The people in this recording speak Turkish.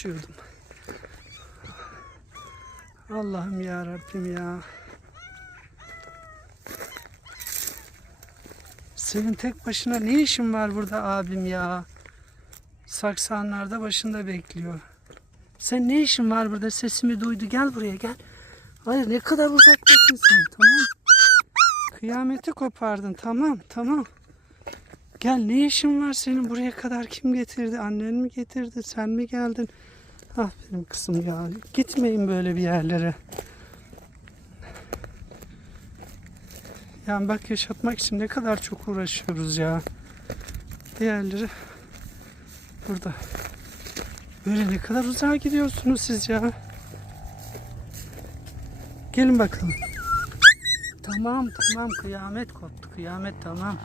uğraşıyordum. Allah'ım ya Rabbim ya. Senin tek başına ne işin var burada abim ya? Saksanlarda başında bekliyor. Sen ne işin var burada? Sesimi duydu. Gel buraya gel. Hayır, ne kadar uzaktasın sen. Tamam. Kıyameti kopardın. Tamam. Gel, ne işin var senin buraya kadar? Kim getirdi? Annen mi getirdi? Sen mi geldin? Ah benim kızım ya. Gitmeyin böyle bir yerlere. Yani bak, yaşatmak için ne kadar çok uğraşıyoruz ya. Diğerleri burada. Böyle ne kadar uzağa gidiyorsunuz siz ya. Gelin bakalım. Tamam, kıyamet koptu. Kıyamet, tamam.